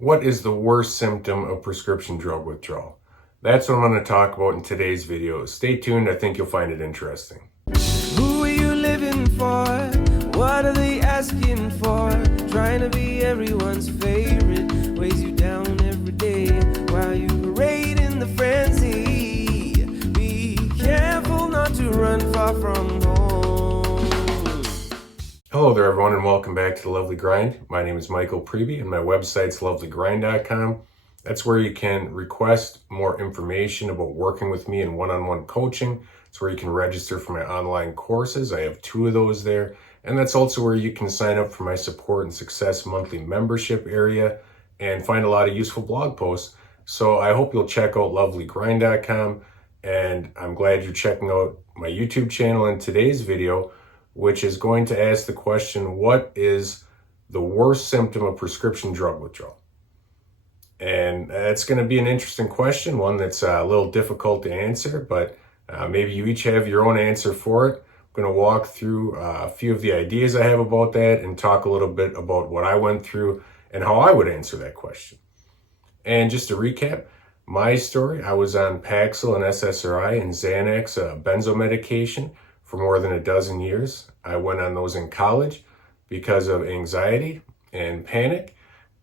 What is the worst symptom of prescription drug withdrawal? That's what I'm going to talk about in today's video. Stay tuned, I think you'll find it interesting. Who are you living for? What are they asking for? Trying to be everyone's favorite weighs you down every day while you parade in the frenzy. Be careful not to run far from home. Hello there everyone and welcome back to The Lovely Grind. My name is Michael Preby and my website's lovelygrind.com. That's where you can request more information about working with me in one-on-one coaching. It's where you can register for my online courses. I have 2 of those there. And that's also where you can sign up for my Support and Success monthly membership area and find a lot of useful blog posts. So I hope you'll check out lovelygrind.com, and I'm glad you're checking out my YouTube channel in today's video, which is going to ask the question, what is the worst symptom of prescription drug withdrawal? And that's going to be an interesting question, one that's a little difficult to answer, but maybe you each have your own answer for it. I'm going to walk through a few of the ideas I have about that and talk a little bit about what I went through and how I would answer that question. And just to recap my story, I was on Paxil and SSRI and Xanax, benzo medication, for more than a dozen years. I went on those in college because of anxiety and panic,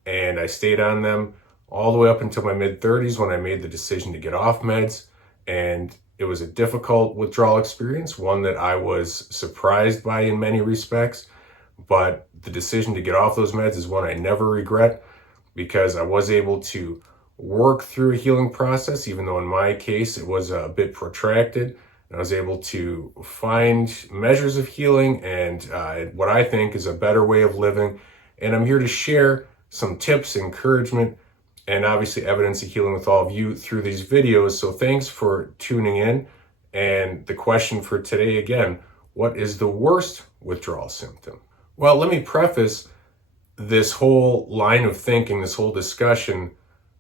and I stayed on them all the way up until my mid-30s when I made the decision to get off meds. And it was a difficult withdrawal experience, one that I was surprised by in many respects, but the decision to get off those meds is one I never regret, because I was able to work through a healing process, even though in my case it was a bit protracted. I was able to find measures of healing and what I think is a better way of living. And I'm here to share some tips, encouragement, and obviously evidence of healing with all of you through these videos. So thanks for tuning in. And the question for today again, what is the worst withdrawal symptom? Well, let me preface this whole line of thinking, this whole discussion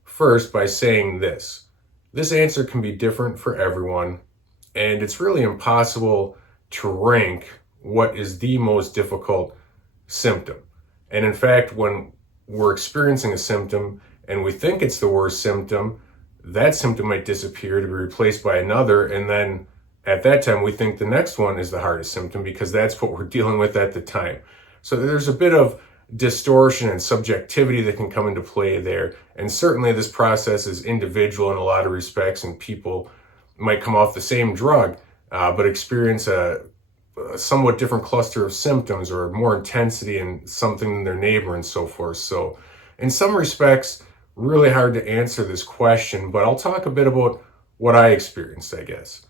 first by saying this. This answer can be different for everyone. And it's really impossible to rank what is the most difficult symptom. And in fact, when we're experiencing a symptom and we think it's the worst symptom, that symptom might disappear to be replaced by another. And then at that time, we think the next one is the hardest symptom because that's what we're dealing with at the time. So there's a bit of distortion and subjectivity that can come into play there. And certainly this process is individual in a lot of respects, and people might come off the same drug, but experience a somewhat different cluster of symptoms or more intensity in something than their neighbor and so forth. So in some respects, really hard to answer this question, but I'll talk a bit about what I experienced, I guess.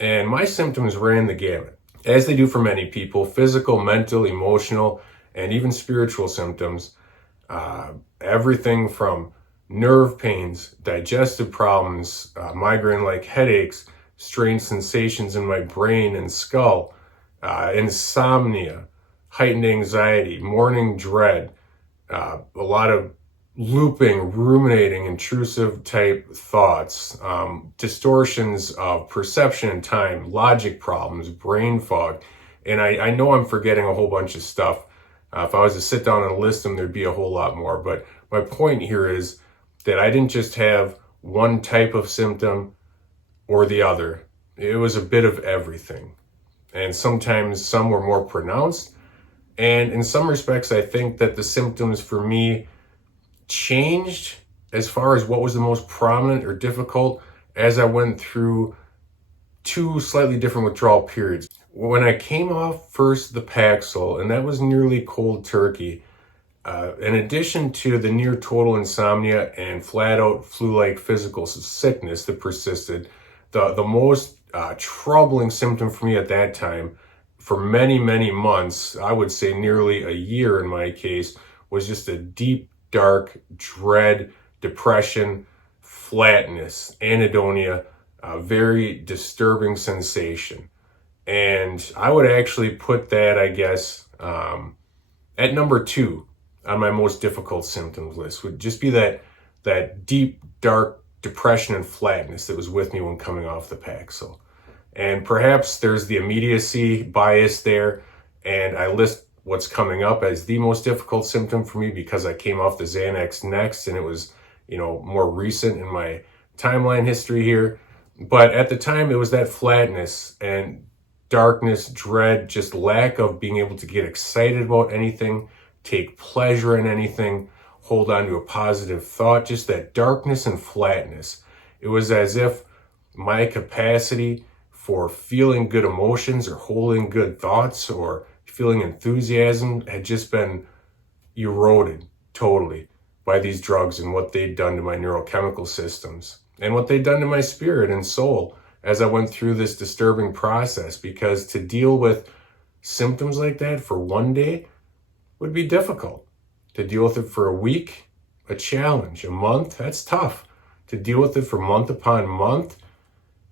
And my symptoms ran the gamut, as they do for many people: physical, mental, emotional, and even spiritual symptoms. Everything from nerve pains, digestive problems, migraine-like headaches, strange sensations in my brain and skull, insomnia, heightened anxiety, morning dread, a lot of looping, ruminating, intrusive type thoughts, distortions of perception and time, logic problems, brain fog. And I know I'm forgetting a whole bunch of stuff. If I was to sit down and list them, there'd be a whole lot more. But my point here is that I didn't just have one type of symptom or the other. It was a bit of everything. And sometimes some were more pronounced. And in some respects, I think that the symptoms for me changed as far as what was the most prominent or difficult as I went through 2 slightly different withdrawal periods. When I came off first the Paxil, and that was nearly cold turkey, in addition to the near total insomnia and flat out flu-like physical sickness that persisted, the most troubling symptom for me at that time, for many, many months, I would say nearly a year in my case, was just a deep, dark dread, depression, flatness, anhedonia, a very disturbing sensation. And I would actually put that, I guess, at number 2 on my most difficult symptoms list. Would just be that deep, dark depression and flatness that was with me when coming off the Paxil. And perhaps there's the immediacy bias there, and I list what's coming up as the most difficult symptom for me because I came off the Xanax next and it was, more recent in my timeline history here. But at the time, it was that flatness and darkness, dread, just lack of being able to get excited about anything, take pleasure in anything, hold on to a positive thought, just that darkness and flatness. It was as if my capacity for feeling good emotions or holding good thoughts or feeling enthusiasm had just been eroded totally by these drugs and what they'd done to my neurochemical systems and what they'd done to my spirit and soul as I went through this disturbing process. Because to deal with symptoms like that for one day would be difficult. To deal with it for a week, a challenge. A month, that's tough. To deal with it for month upon month,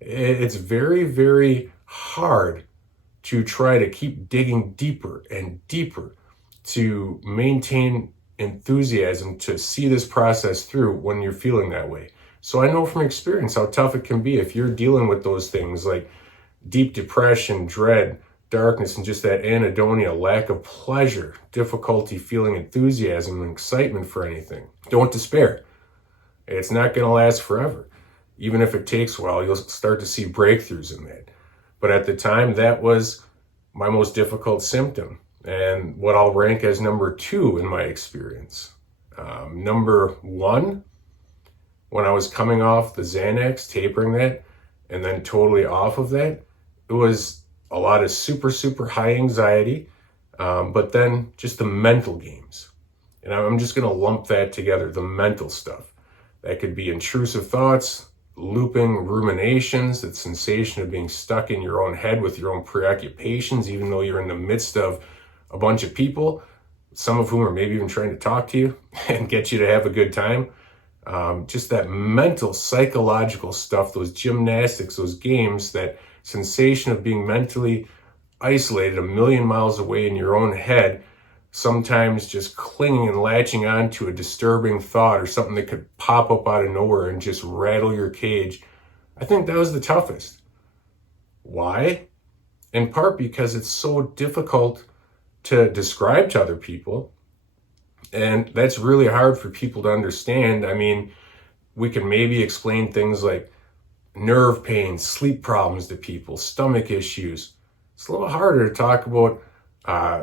it's very, very hard to try to keep digging deeper and deeper to maintain enthusiasm to see this process through when you're feeling that way. So I know from experience how tough it can be if you're dealing with those things like deep depression, dread, darkness, and just that anhedonia, lack of pleasure, difficulty feeling enthusiasm and excitement for anything. Don't despair. It's not going to last forever. Even if it takes a while, you'll start to see breakthroughs in that. But at the time, that was my most difficult symptom and what I'll rank as number 2 in my experience. Number 1, when I was coming off the Xanax, tapering that, and then totally off of that, it was a lot of super, super high anxiety, but then just the mental games. And I'm just going to lump that together, the mental stuff. That could be intrusive thoughts, looping ruminations, that sensation of being stuck in your own head with your own preoccupations, even though you're in the midst of a bunch of people, some of whom are maybe even trying to talk to you and get you to have a good time. Just that mental, psychological stuff, those gymnastics, those games, that sensation of being mentally isolated a million miles away in your own head, sometimes just clinging and latching on to a disturbing thought or something that could pop up out of nowhere and just rattle your cage. I think that was the toughest. Why? In part because it's so difficult to describe to other people. And that's really hard for people to understand. I mean, we can maybe explain things like nerve pain, sleep problems to people, stomach issues. It's a little harder to talk about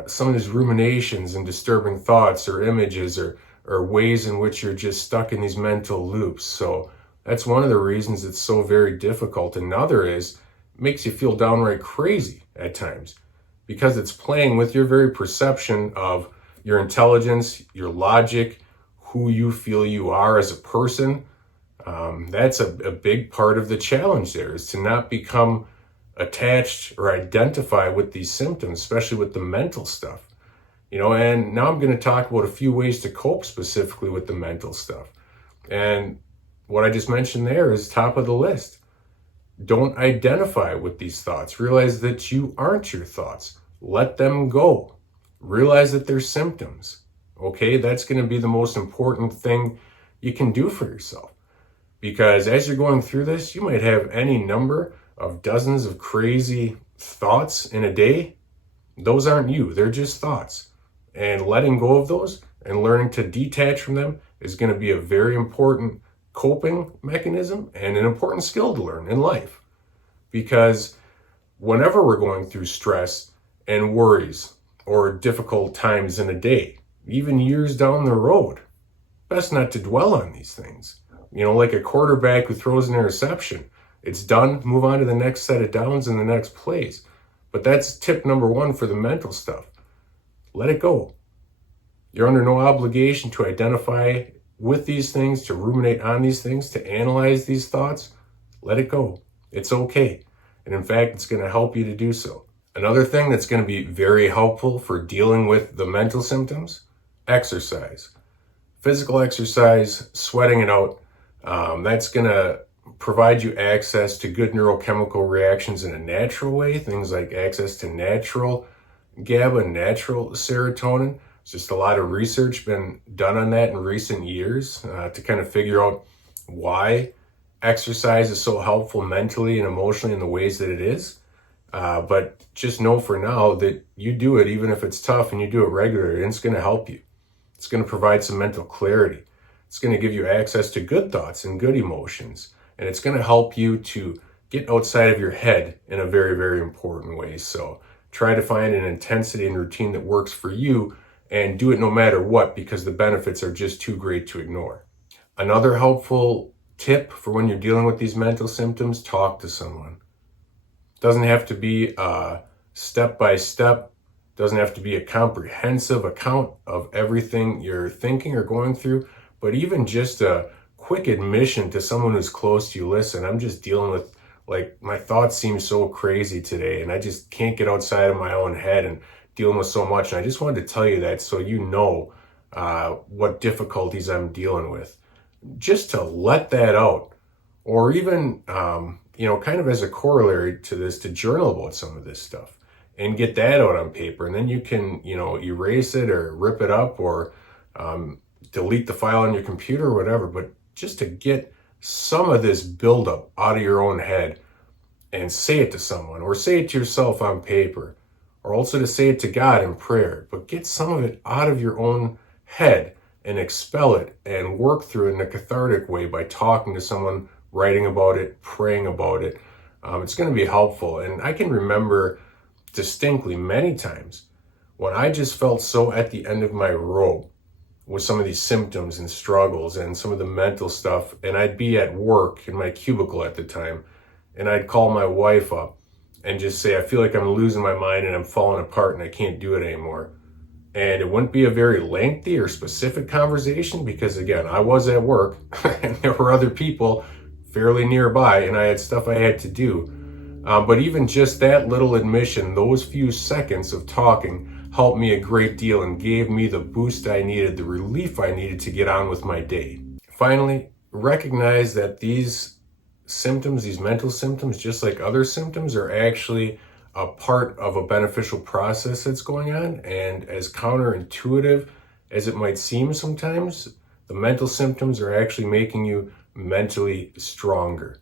some of these ruminations and disturbing thoughts or images or ways in which you're just stuck in these mental loops. So that's one of the reasons it's so very difficult. Another is it makes you feel downright crazy at times because it's playing with your very perception of your intelligence, your logic, who you feel you are as a person. That's a big part of the challenge there, is to not become attached or identify with these symptoms, especially with the mental stuff. And now I'm going to talk about a few ways to cope specifically with the mental stuff. And what I just mentioned there is top of the list. Don't identify with these thoughts. Realize that you aren't your thoughts. Let them go. Realize that they're symptoms. Okay, that's going to be the most important thing you can do for yourself. Because as you're going through this, you might have any number of dozens of crazy thoughts in a day. Those aren't you. They're just thoughts. And letting go of those and learning to detach from them is going to be a very important coping mechanism and an important skill to learn in life. Because whenever we're going through stress and worries or difficult times in a day, even years down the road, best not to dwell on these things. Like a quarterback who throws an interception. It's done, move on to the next set of downs in the next plays. But that's tip number 1 for the mental stuff. Let it go. You're under no obligation to identify with these things, to ruminate on these things, to analyze these thoughts. Let it go. It's okay. And in fact, it's going to help you to do so. Another thing that's going to be very helpful for dealing with the mental symptoms, exercise. Physical exercise, sweating it out, that's going to provide you access to good neurochemical reactions in a natural way. Things like access to natural GABA, natural serotonin. There's just a lot of research been done on that in recent years to kind of figure out why exercise is so helpful mentally and emotionally in the ways that it is. But just know for now that you do it, even if it's tough and you do it regularly, and it's going to help you. It's going to provide some mental clarity. It's going to give you access to good thoughts and good emotions. And it's going to help you to get outside of your head in a very, very important way. So try to find an intensity and routine that works for you and do it no matter what, because the benefits are just too great to ignore. Another helpful tip for when you're dealing with these mental symptoms, talk to someone. Doesn't have to be a step-by-step, doesn't have to be a comprehensive account of everything you're thinking or going through, but even just a quick admission to someone who's close to you. Listen, I'm just dealing with, like, my thoughts seem so crazy today and I just can't get outside of my own head and dealing with so much. And I just wanted to tell you that so you know what difficulties I'm dealing with. Just to let that out, or even, kind of as a corollary to this, to journal about some of this stuff and get that out on paper. And then you can, erase it or rip it up or delete the file on your computer or whatever. But just to get some of this buildup out of your own head and say it to someone, or say it to yourself on paper, or also to say it to God in prayer. But get some of it out of your own head and expel it and work through it in a cathartic way by talking to someone, writing about it, praying about it. It's going to be helpful. And I can remember distinctly many times when I just felt so at the end of my rope with some of these symptoms and struggles and some of the mental stuff. And I'd be at work in my cubicle at the time, and I'd call my wife up and just say, I feel like I'm losing my mind and I'm falling apart and I can't do it anymore. And it wouldn't be a very lengthy or specific conversation because, again, I was at work and there were other people fairly nearby and I had stuff I had to do. But even just that little admission, those few seconds of talking, helped me a great deal and gave me the boost I needed, the relief I needed to get on with my day. Finally, recognize that these symptoms, these mental symptoms, just like other symptoms, are actually a part of a beneficial process that's going on. And as counterintuitive as it might seem sometimes, the mental symptoms are actually making you mentally stronger.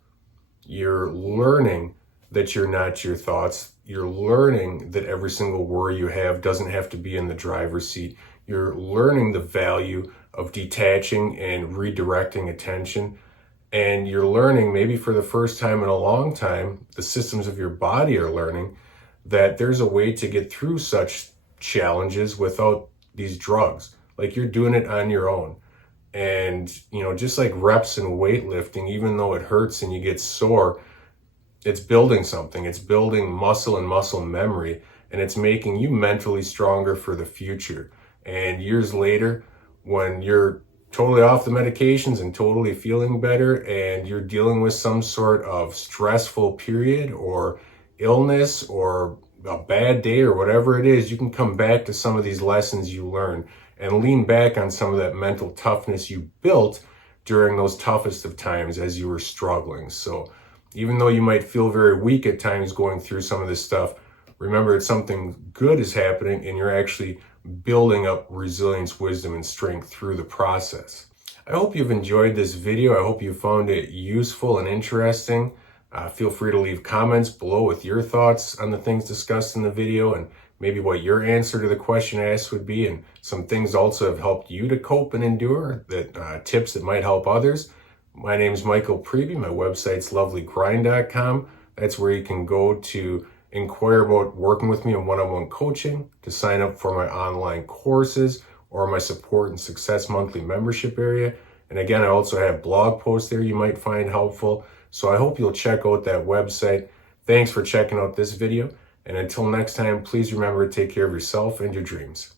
You're learning that you're not your thoughts. You're learning that every single worry you have doesn't have to be in the driver's seat. You're learning the value of detaching and redirecting attention. And you're learning, maybe for the first time in a long time, the systems of your body are learning that there's a way to get through such challenges without these drugs. Like, you're doing it on your own. And, just like reps and weightlifting, even though it hurts and you get sore, it's building something. It's building muscle and muscle memory, and it's making you mentally stronger for the future. And years later, when you're totally off the medications and totally feeling better, and you're dealing with some sort of stressful period or illness or a bad day or whatever it is, you can come back to some of these lessons you learned and lean back on some of that mental toughness you built during those toughest of times as you were struggling. So even though you might feel very weak at times going through some of this stuff, remember that something good is happening and you're actually building up resilience, wisdom, and strength through the process. I hope you've enjoyed this video. I hope you found it useful and interesting. Feel free to leave comments below with your thoughts on the things discussed in the video and maybe what your answer to the question asked would be, and some things also have helped you to cope and endure, that tips that might help others. My name is Michael Preby. My website's lovelygrind.com. That's where you can go to inquire about working with me in one-on-one coaching, to sign up for my online courses or my support and success monthly membership area. And again, I also have blog posts there you might find helpful. So I hope you'll check out that website. Thanks for checking out this video. And until next time, please remember to take care of yourself and your dreams.